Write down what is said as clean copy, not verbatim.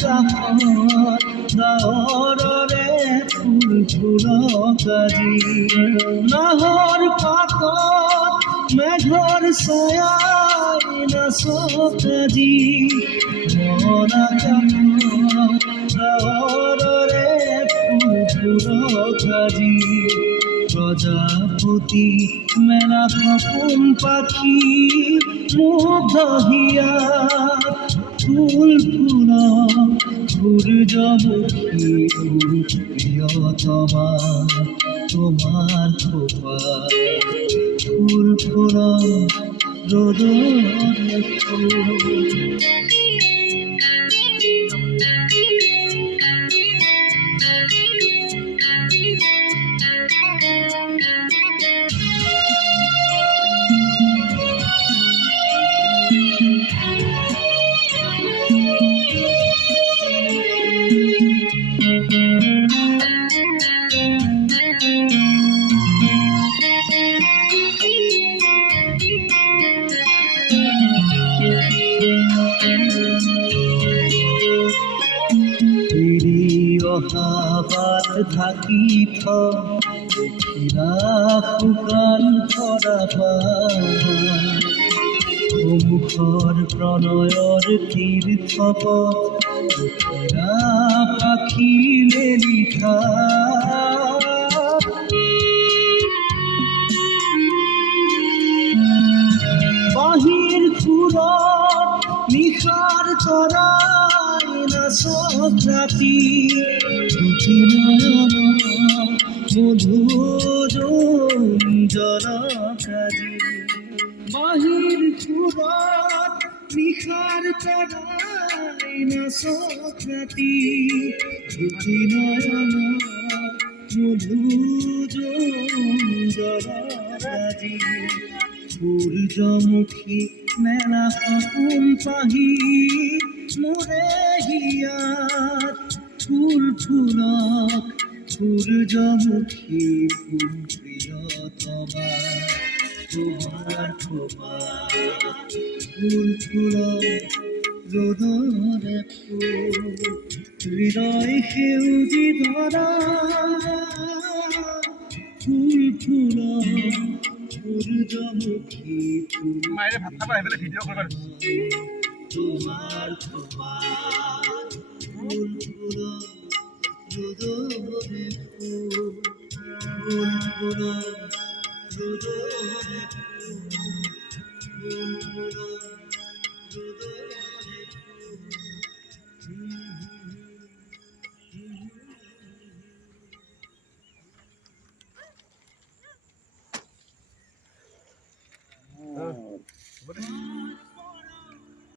কাষত ডাৱৰৰে ফুল ফুলকাজি নাহৰ পাতত মেঘৰ ছায়াই নাচত আজি মন আকাশত ডাৱৰৰে ফুল ফুলকাজি প্রজাপতি মেলা সপোন পাখি মুগ্ধ হিয়া ফুল ফুল সূর্যমুখী প্রিয়তমা তোমার খোপা ফুল ফুল রোদরে ফুল অহাবাত থাকি থিৰা শুকান ধৰা সন্মুখৰ প্ৰণয়ৰ তীৰ্থপথ থিৰা পাখি মেলি বাঁহীৰ সুৰত নিশাৰ তৰাই নাচত ৰাতি দুটি নয়ন মধুজনকাজি বাঁহীৰ সুৰত নিশাৰ তৰাই নাচত ৰাতি দুটি নয়ন মধুজনকাজি সূর্যমুখী মেলা সপোন পাহি মোরে হিয়াত ফুল ফুলক সূর্যমুখী ফুল প্রিয়তমা তোমার খোপা ফুল ফুলক রোদরে ফুল হৃদয় সেউজী ধরা ফুল ফুলক সূর্যমুখী ফুল মায়ের ভাত খাবা এবেলে ভিডিও করবার তোমার খোপা ফুল ফুল রোদরে ফুল ফুল ফুল রোদরে ফুল ফুল রোদরে